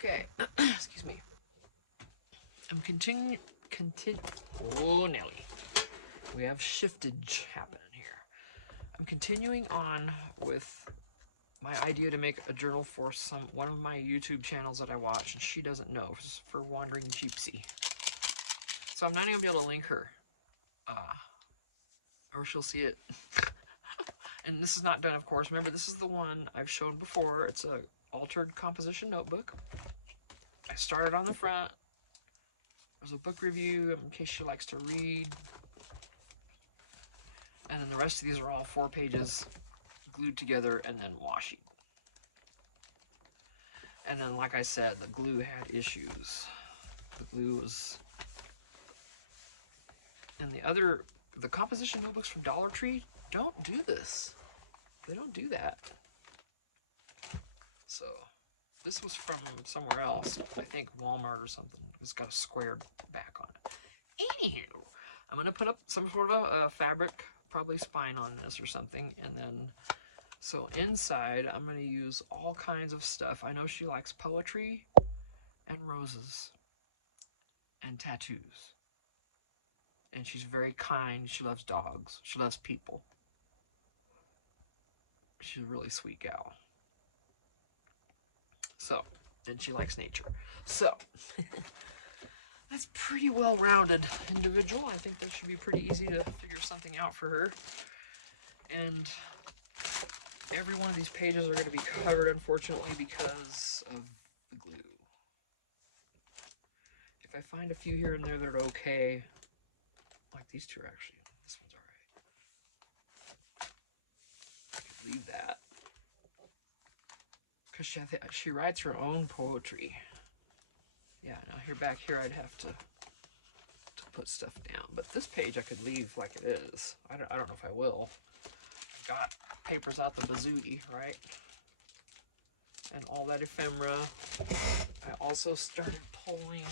Okay, excuse me. I'm oh, Nelly. We have shiftage happening here. I'm continuing on with my idea to make a journal for one of my YouTube channels that I watch, and she doesn't know, for Wandering Jeepsy. So I'm not even gonna be able to link her, or she'll see it. And this is not done, of course. Remember, this is the one I've shown before. It's a altered composition notebook. I started on the front. There's a book review in case she likes to read. And then the rest of these are all 4 pages glued together and then washi. And then, like I said, the glue had issues. The glue was... And the composition notebooks from Dollar Tree don't do this. They don't do that. So, this was from somewhere else. I think Walmart or something. It's got a squared back on it. Anywho, I'm going to put up some sort of a fabric, probably spine on this or something. And then, so inside, I'm going to use all kinds of stuff. I know she likes poetry and roses and tattoos. And she's very kind. She loves dogs. She loves people. She's a really sweet gal. So, and she likes nature. So, that's pretty well-rounded individual. I think that should be pretty easy to figure something out for her. And every one of these pages are going to be covered, unfortunately, because of the glue. If I find a few here and there that are okay, like these two are actually, this one's alright. I could leave that. Because she writes her own poetry. Yeah, now here back here I'd have to put stuff down. But this page I could leave like it is. I don't know if I will. I've got papers out the bazooki, right? And all that ephemera. I also started pulling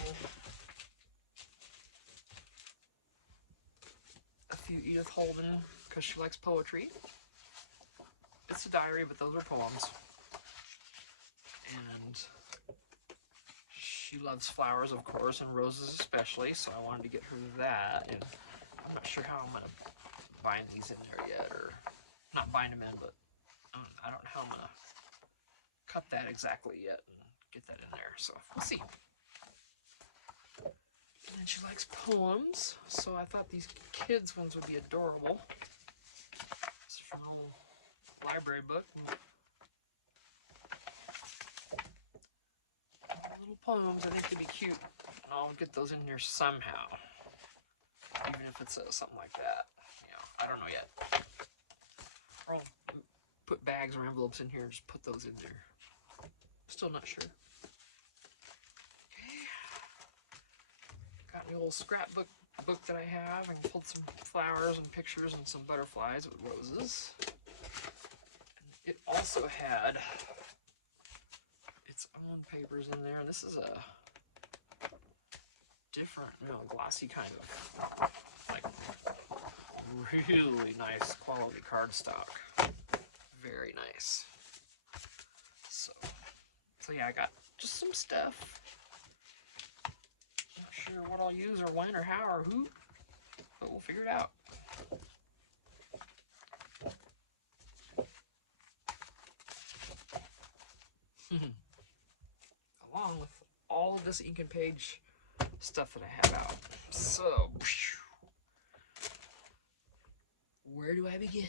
a few Edith Holden because she likes poetry. It's a diary, but those are poems. And she loves flowers, of course, and roses especially, so I wanted to get her that. And I'm not sure how I'm going to bind these in there yet, or not bind them in, but I don't know how I'm going to cut that exactly yet and get that in there, so we'll see. And then she likes poems, so I thought these kids' ones would be adorable. This is from an old library book. Little poems, I think they'd be cute, and I'll get those in there somehow. Even if it says something like that. You know, I don't know yet. Or I'll put bags or envelopes in here and just put those in there. Still not sure. Okay. Got an old scrapbook that I have, and pulled some flowers and pictures and some butterflies with roses. And it also had its own papers in there, and this is a different, glossy kind of, like, really nice quality cardstock. Very nice. So yeah, I got just some stuff. Not sure what I'll use or when or how or who, but we'll figure it out. Along with all of this ink and page stuff that I have out. So, where do I begin?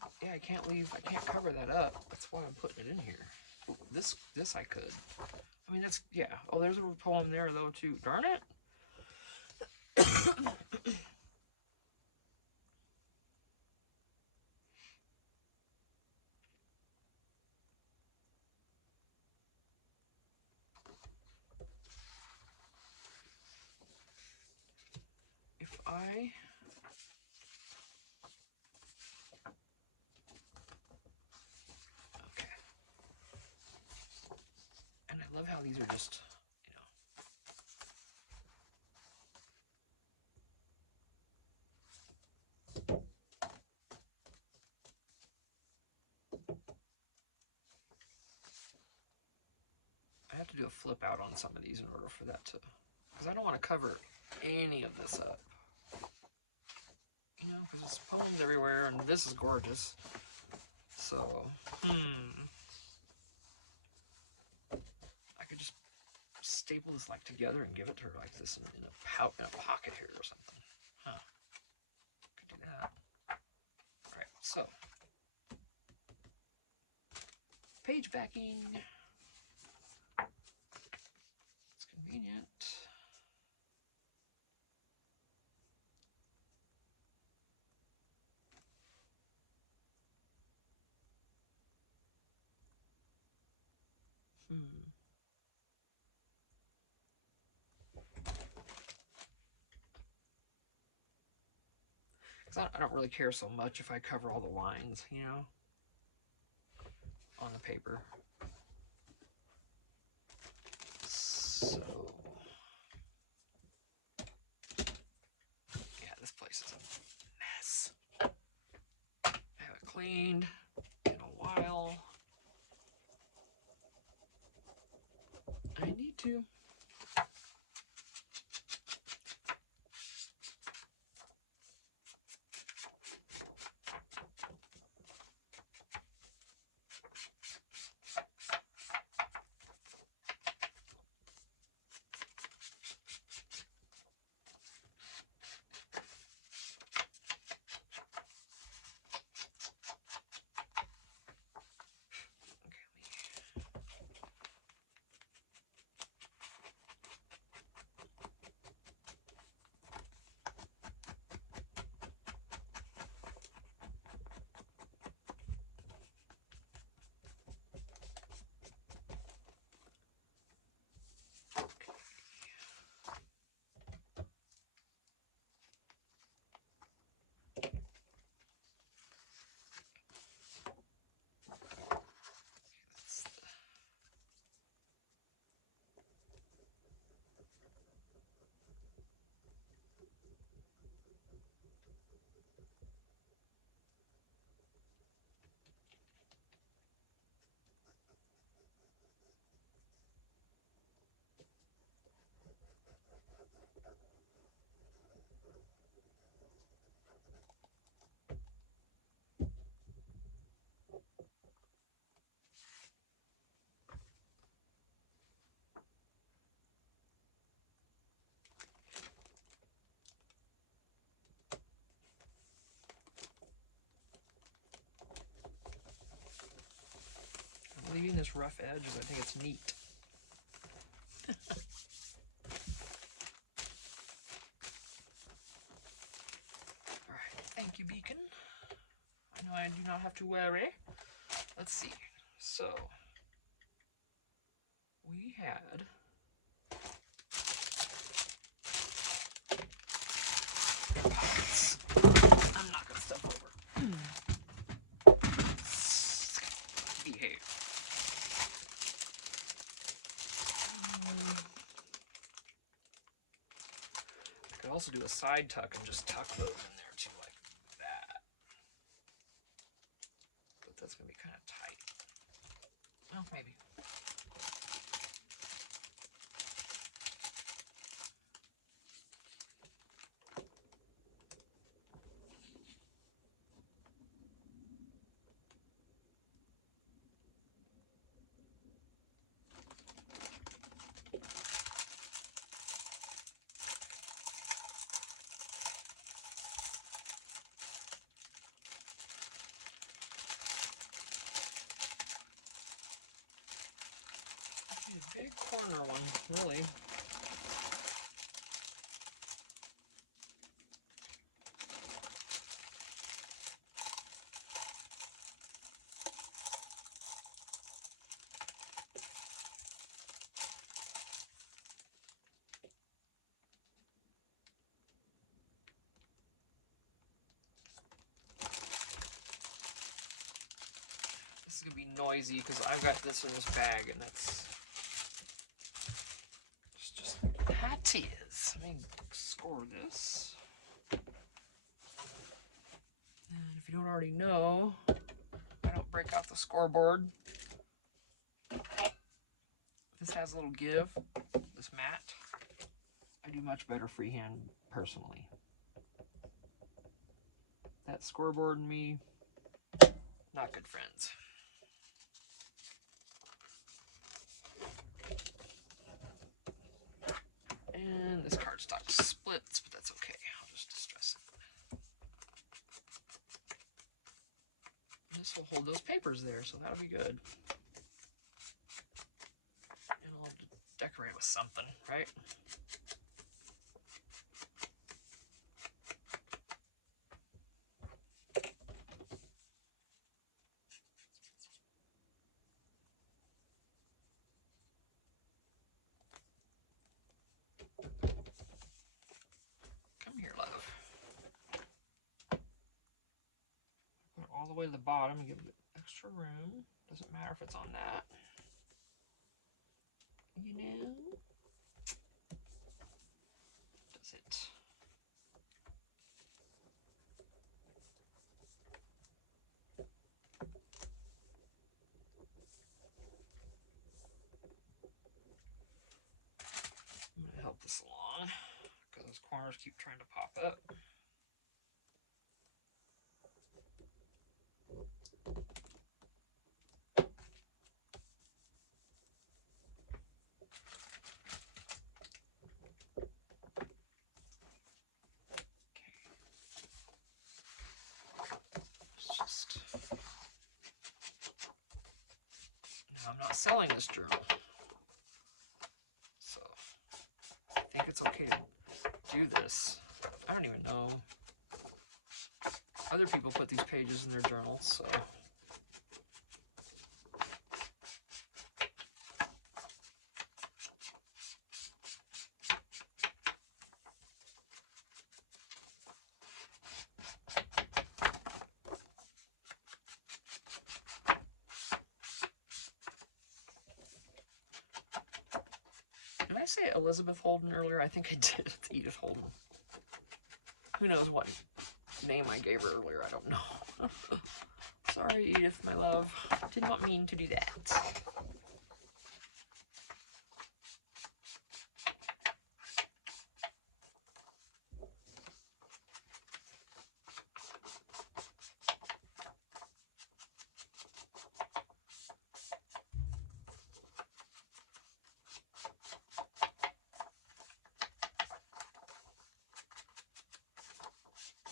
Oh, yeah, I can't cover that up. That's why I'm putting it in here. This I could. I mean, that's, yeah. Oh, there's a poem there, though, too. Darn it. If I... Okay. And I love how these are just, to do a flip out on some of these in order for that to, because I don't want to cover any of this up. You know, because it's poems everywhere, and this is gorgeous. So, I could just staple this like together and give it to her like this in a pocket here or something. Huh. Could do that. All right, so page backing. It's convenient. I don't really care so much if I cover all the lines, you know, on the paper. So, yeah, this place is a mess. I haven't cleaned in a while. I need to. I'm leaving this rough edge because I think it's neat. Alright, thank you, Beacon. I know I do not have to worry. Let's see. So, we had pockets. I'm not going to step over. Behave. I could also do a side tuck and just tuck those in there too, like that. But that's going to be kind of tight. Oh, maybe. Big corner one, really. This is gonna be noisy because I've got this in this bag, and that's just that is. Let me score this. And if you don't already know, I don't break out the scoreboard. This has a little give, this mat. I do much better freehand personally. That scoreboard and me, not good friends. And this cardstock splits, but that's okay. I'll just distress it. This will hold those papers there, so that'll be good. And I'll have to decorate with something, right? Come here, love. Put it all the way to the bottom and give it extra room. Doesn't matter if it's on that. You know? Does it? I'm going to help this along because those corners keep trying to pop up. I'm not selling this journal, so I think it's okay to do this. I don't even know. Other people put these pages in their journals, so. Did I say Elizabeth Holden earlier? I think I did. It's Edith Holden. Who knows what name I gave her earlier? I don't know. Sorry, Edith, my love. Did not mean to do that.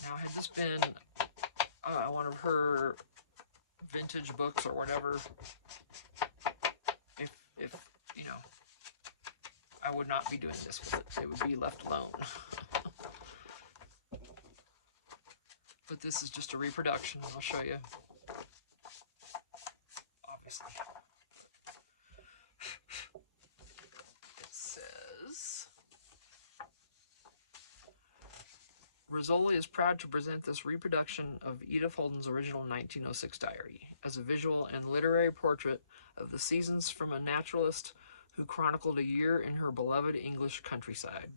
Now, had this been one of her vintage books or whatever, if you know, I would not be doing this with it. It would be left alone. But this is just a reproduction. I'll show you. Obviously. It says, Rizzoli is proud to present this reproduction of Edith Holden's original 1906 diary as a visual and literary portrait of the seasons from a naturalist who chronicled a year in her beloved English countryside.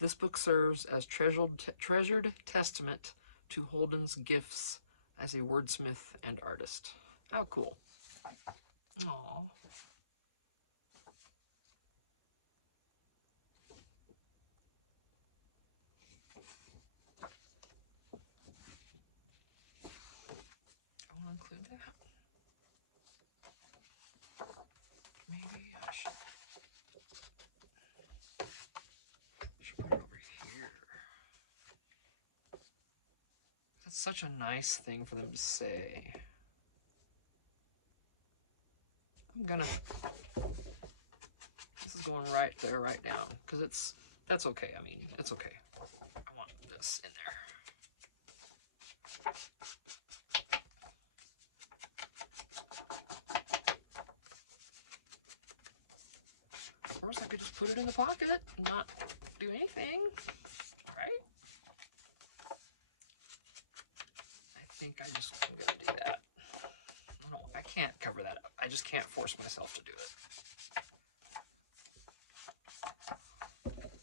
This book serves as treasured testament to Holden's gifts as a wordsmith and artist. How cool. Aww. I want to include that. Maybe I should put it over here. That's such a nice thing for them to say. I'm gonna, this is going right there, right down, because that's okay. I mean, it's okay. I want this in there. Of course, I could just put it in the pocket and not do anything, right? I think I'm just gonna do that. No, I can't cover that up. I just can't force myself to do it.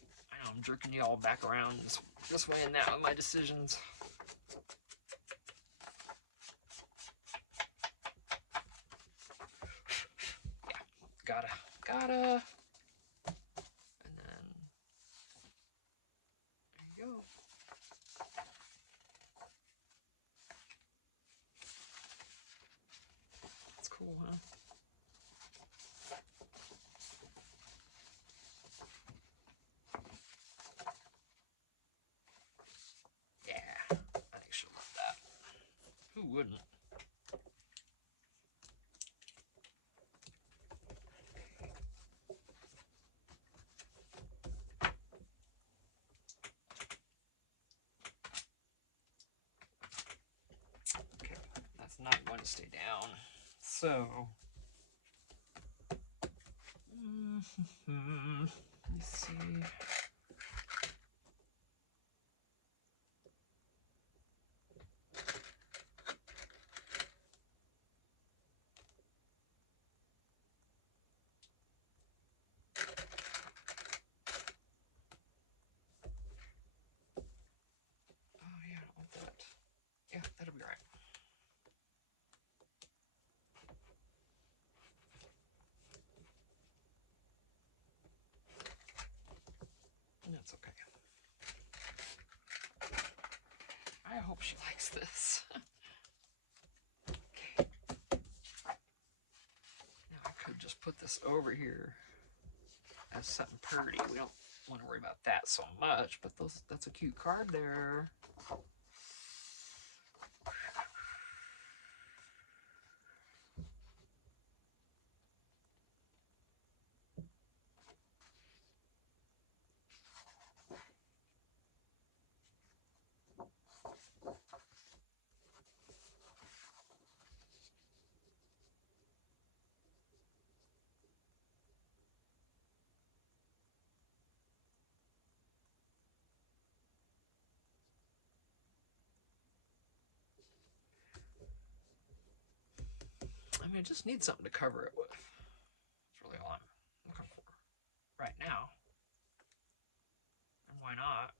I know I'm jerking you all back around this way and that with my decisions. Yeah, gotta cool, huh? Yeah, I think she'll love that. Who wouldn't? Okay, that's not going to stay down. So, let's see. Oh yeah, I don't want that. Yeah, that'll be right. That's okay. I hope she likes this. Okay. Now I could just put this over here as something pretty. We don't want to worry about that so much, but that's a cute card there. I mean, I just need something to cover it with. That's really all I'm looking for right now. And why not?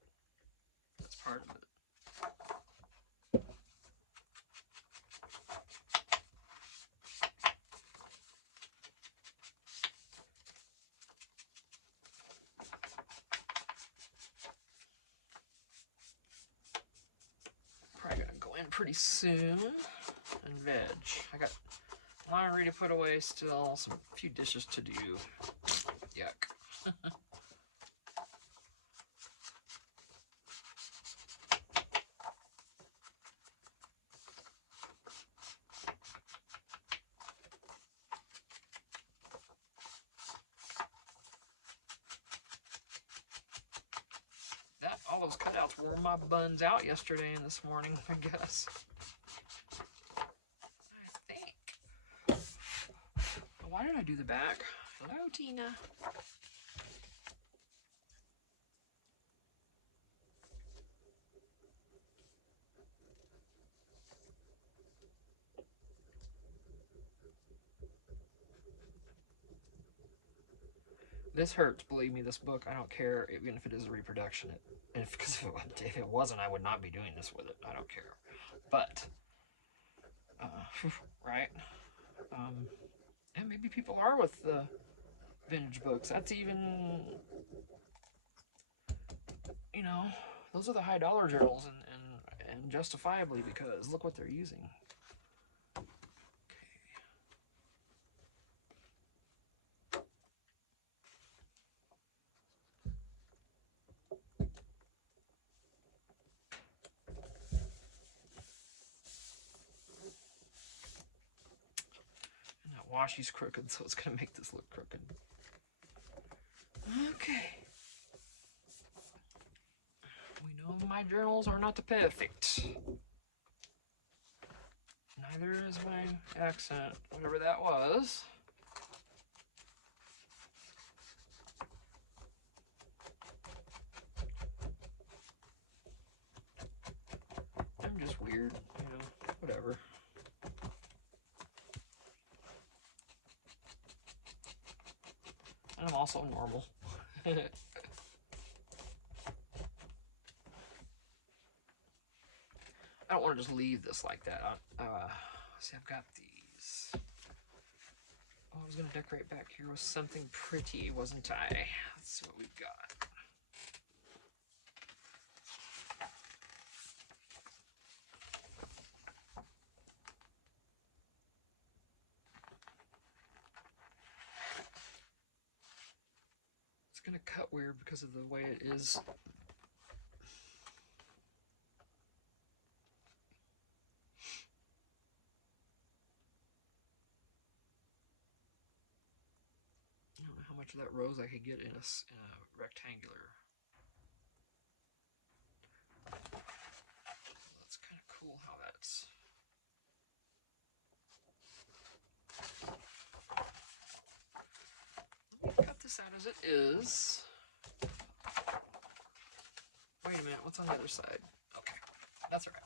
That's part of it. Probably gonna go in pretty soon and veg. I got laundry to put away still, a few dishes to do. Yuck. All those cutouts wore my buns out yesterday and this morning, I guess. I think. Why did I do the back? Hello, Tina. This hurts, believe me, this book. I don't care, even if it is a reproduction. Because if it wasn't, I would not be doing this with it. I don't care. But, right? And maybe people are with the vintage books. That's even, you know, those are the high dollar journals, and justifiably, because look what they're using. Washi's crooked, so it's gonna make this look crooked. Okay. We know my journals are not perfect. Neither is my accent, whatever that was. I'm just weird, you know, whatever. And I'm also normal. I don't want to just leave this like that. See, I've got these. Oh, I was going to decorate back here with something pretty, wasn't I? Let's see what we've got. gonna cut weird because of the way it is. I don't know how much of that rose I could get in a rectangular. That's kind of cool how that's. Let me cut this out as it is. Wait a minute, what's on the other side? Okay, that's all right.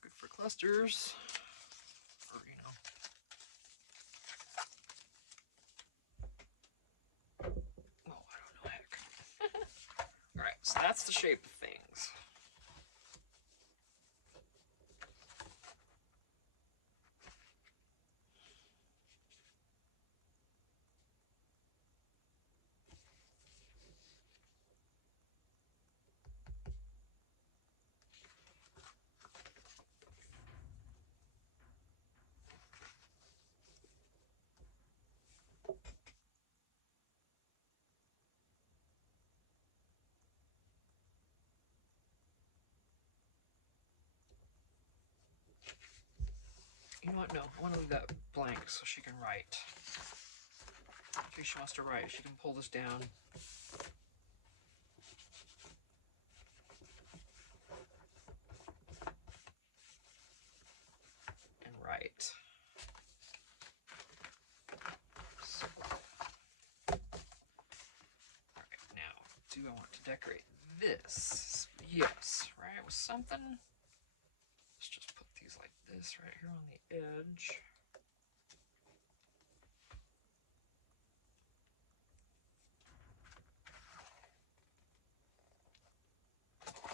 Good for clusters, or you know. Oh, I don't know, heck. All right, so that's the shape of things. You know what? No, I want to leave that blank so she can write. In case she wants to write, she can pull this down. And write. So, all right, now, do I want to decorate this? Yes, right, with something. Let's just put these like this right here on the edge.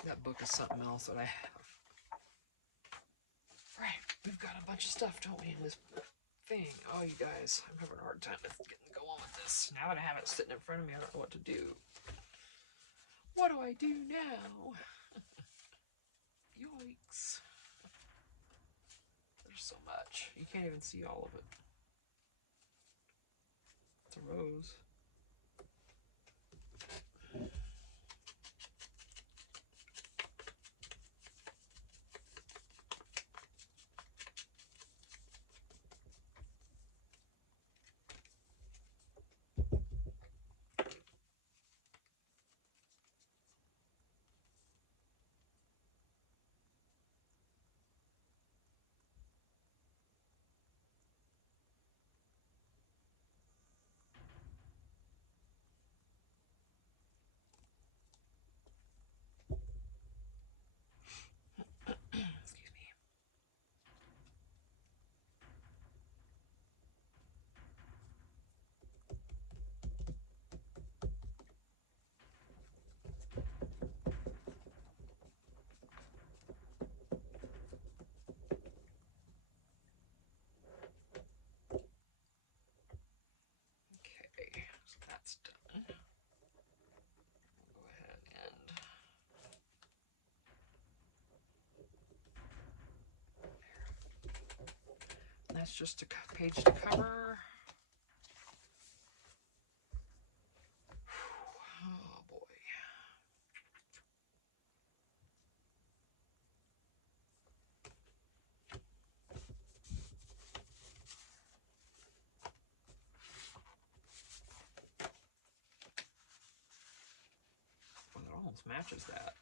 That book is something else that I have. Right, we've got a bunch of stuff, don't we, in this thing? Oh, you guys, I'm having a hard time getting going with this. Now that I have it sitting in front of me, I don't know what to do. What do I do now? Yikes. There's so much. You can't even see all of it. It's a rose. Excuse me. Okay, so that's done. We'll go ahead and that's just a page to cover. Oh boy. almost matches that.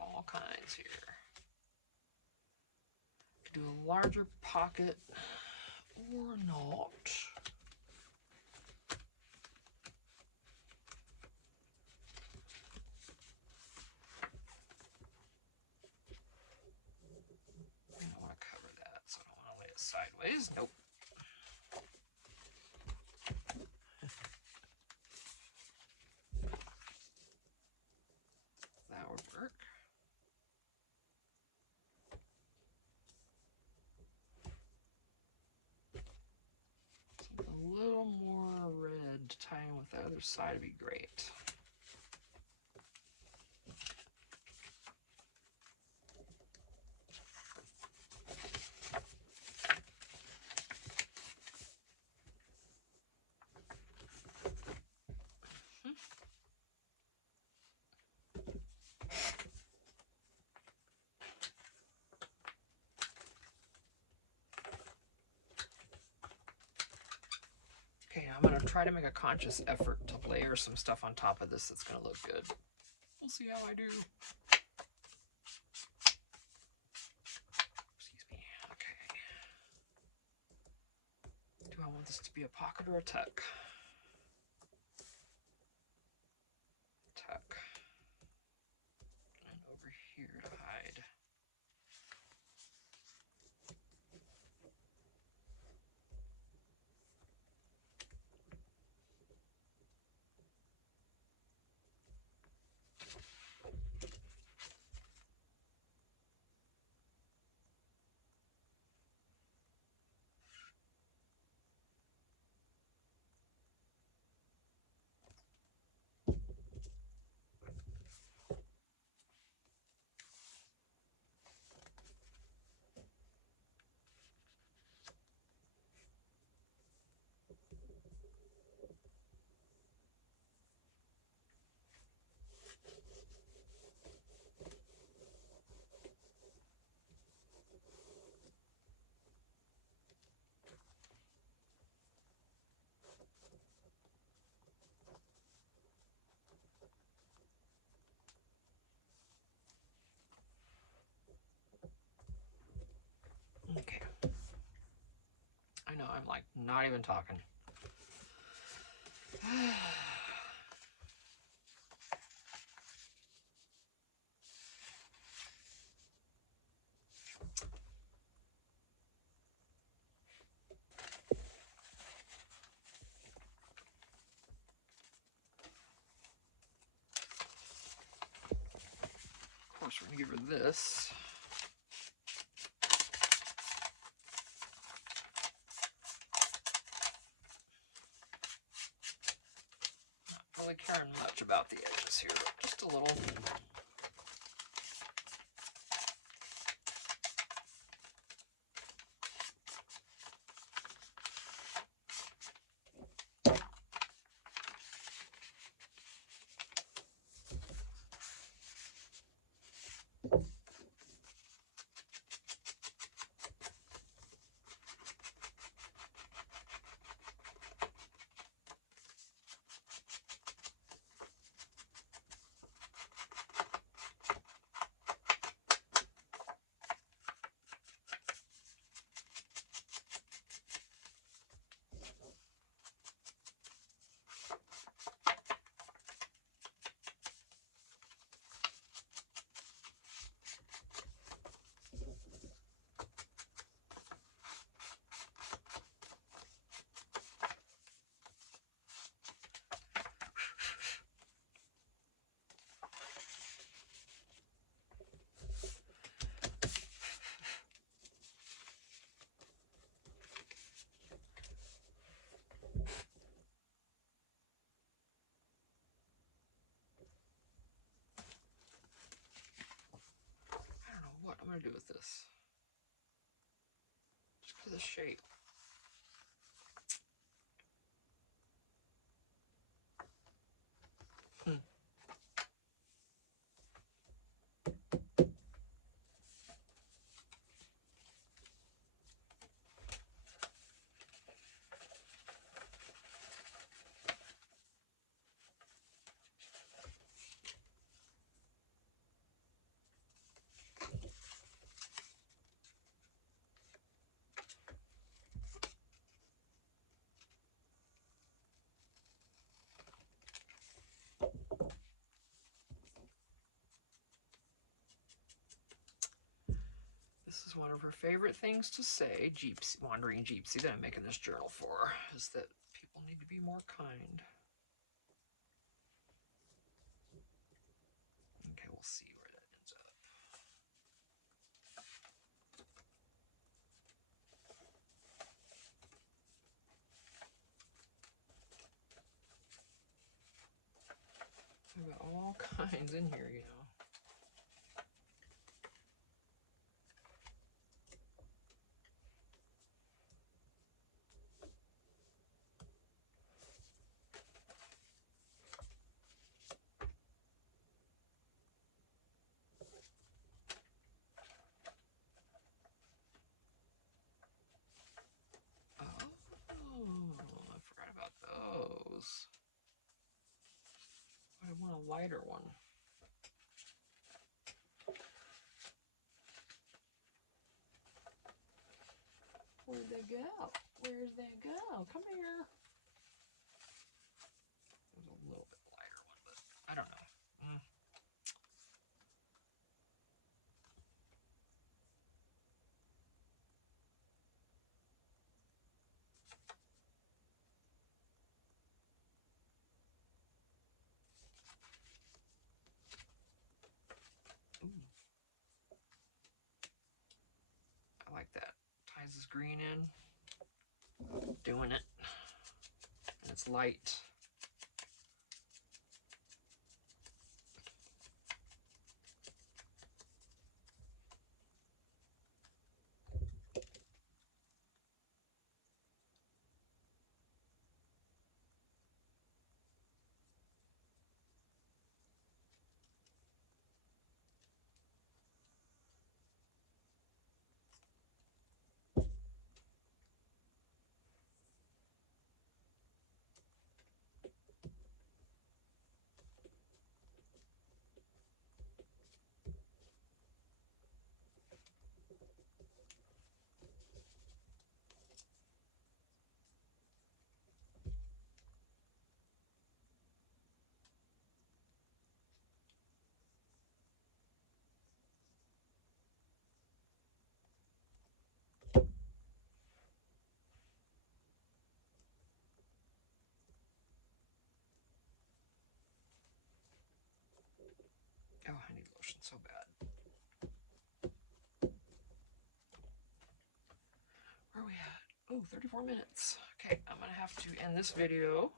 All kinds here. Do a larger pocket or not. I don't want to cover that, so I don't want to lay it sideways. Nope. That would work. A little more red to tie in with the other side would be great. Okay, I'm going to try to make a conscious effort to layer some stuff on top of this that's going to look good. We'll see how I do. Excuse me. Okay. Do I want this to be a pocket or a tuck? Tuck. And over here to hide. Okay. I know, I'm like not even talking. Of course, we're gonna give her this. Not really caring much about the edges here, just a little. want to do with this? Just because of the shape. This is one of her favorite things to say, Jeepsy, Wandering Jeepsy, that I'm making this journal for, is that people need to be more kind. Okay, we'll see where that ends up. We've got all kinds in here, you know. I forgot about those. I want a lighter one. Where'd they go? Where'd they go? Come here. There's a little bit lighter one, but I don't know. I like that. Ties this green in. Doing it. And it's light. Oh, I need lotion so bad. Where are we at? Oh, 34 minutes. Okay, I'm gonna have to end this video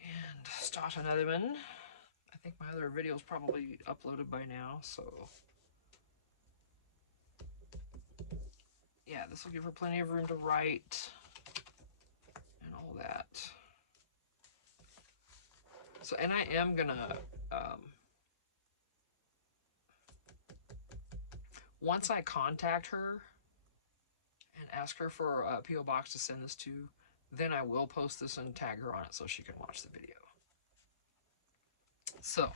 and start another one. I think my other video is probably uploaded by now, so yeah, this will give her plenty of room to write and all that. So, and I am gonna, once I contact her and ask her for a P.O. box to send this to, then I will post this and tag her on it so she can watch the video. So,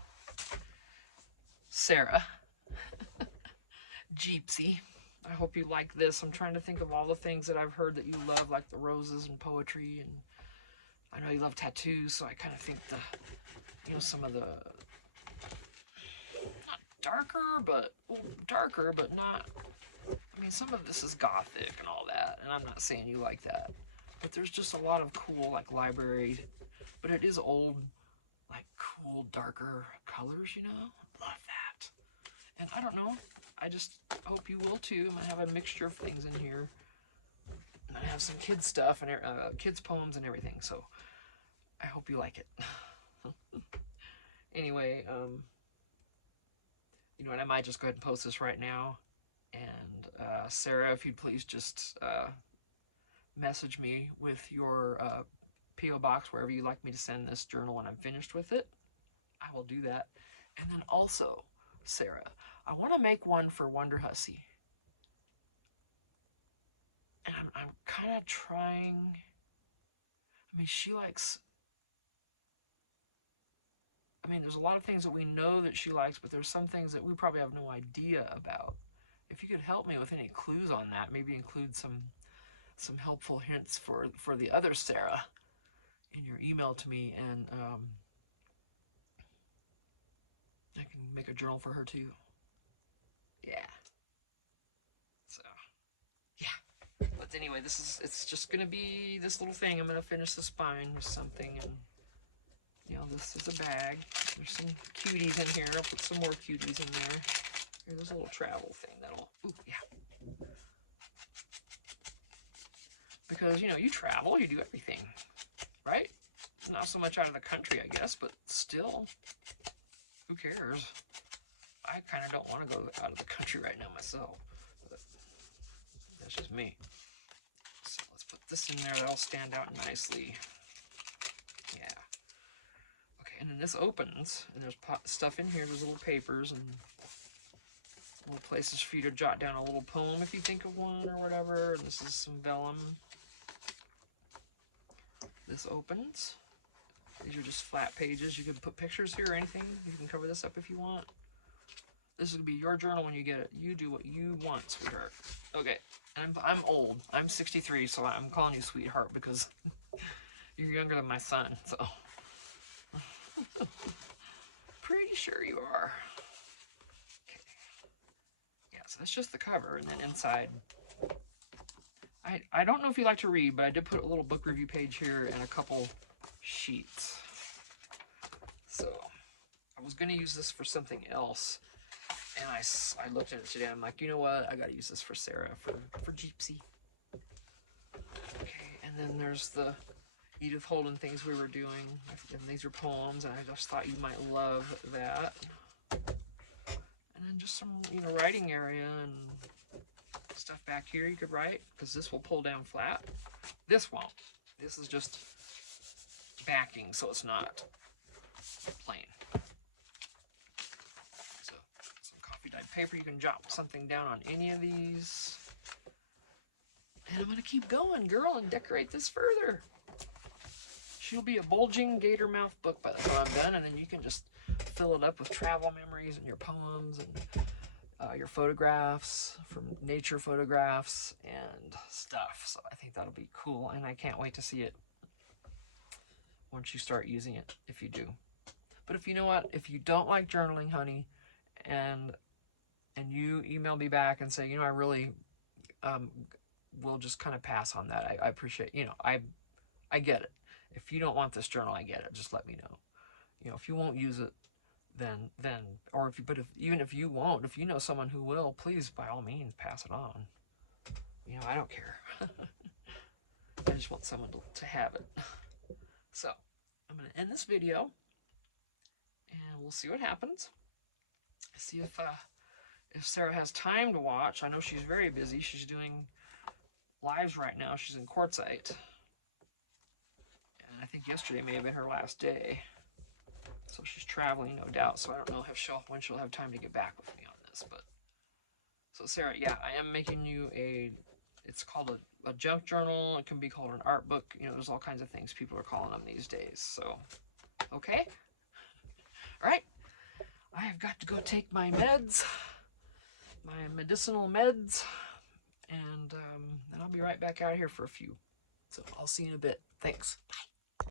Sarah, Jeepsy, I hope you like this. I'm trying to think of all the things that I've heard that you love, like the roses and poetry, and I know you love tattoos, so I kind of think the, you know, some of the, not darker, but, well, darker, but not, I mean, some of this is gothic and all that, and I'm not saying you like that, but there's just a lot of cool, like, library, but it is old, like, cool, darker colors, you know? Love that. And I don't know, I just hope you will too. I'm gonna have a mixture of things in here. I'm gonna have some kids stuff and kids poems and everything, so I hope you like it. Anyway, you know what, I might just go ahead and post this right now. And Sarah, if you'd please just message me with your P.O. box wherever you'd like me to send this journal when I'm finished with it. I will do that. And then also, Sarah, I want to make one for Wonderhussy. And I'm kind of trying. I mean, she likes. I mean, there's a lot of things that we know that she likes, but there's some things that we probably have no idea about. If you could help me with any clues on that, maybe include some helpful hints for the other Sarah in your email to me, and I can make a journal for her too. Yeah. So, yeah. But anyway, it's just gonna be this little thing. I'm gonna finish the spine with something, and you know, this is a bag. There's some cuties in here. I'll put some more cuties in there. Here's a little travel thing that'll, ooh, yeah. Because, you know, you travel, you do everything, right? Not so much out of the country, I guess, but still, who cares? I kind of don't want to go out of the country right now myself. But that's just me. So let's put this in there. That'll stand out nicely. Yeah. Okay, and then this opens, and there's stuff in here. There's little papers and little places for you to jot down a little poem if you think of one or whatever. And this is some vellum. This opens. These are just flat pages. You can put pictures here or anything. You can cover this up if you want. This is going to be your journal when you get it. You do what you want, sweetheart. Okay, I'm old. I'm 63, so I'm calling you sweetheart because you're younger than my son, so. Pretty sure you are. Okay. Yeah, so that's just the cover, and then inside. I don't know if you like to read, but I did put a little book review page here and a couple sheets. So I was going to use this for something else, and I looked at it today. I'm like, you know what? I got to use this for Sarah, for Jeepsy. Okay, and then there's the Edith Holden things we were doing. And these are poems, and I just thought you might love that. And then just some, you know, writing area and stuff back here you could write, because this will pull down flat. This won't. This is just backing, so it's not plain. So some coffee dyed paper. You can jot something down on any of these. And I'm going to keep going, girl, and decorate this further. She'll be a bulging gator mouth book by the time I'm done, and then you can just fill it up with travel memories and your poems and your photographs, from nature photographs and stuff. So I think that'll be cool, and I can't wait to see it once you start using it, if you do. But if you know what, if you don't like journaling, honey, and you email me back and say, you know, I really will just kind of pass on that. I appreciate, you know, I get it. If you don't want this journal, I get it. Just let me know. You know, if you won't use it, then or even if you won't, if you know someone who will, please by all means pass it on. You know, I don't care. I just want someone to have it. So I'm going to end this video, and we'll see what happens. See if Sarah has time to watch. I know she's very busy. She's doing lives right now. She's in Quartzite, and I think yesterday may have been her last day. So she's traveling, no doubt. So I don't know when she'll have time to get back with me on this. But so Sarah, yeah, I am making you it's called a junk journal. It can be called an art book. You know, there's all kinds of things people are calling them these days. So, okay. All right. I have got to go take my meds, my medicinal meds, and then I'll be right back out here for a few. So I'll see you in a bit. Thanks. Bye.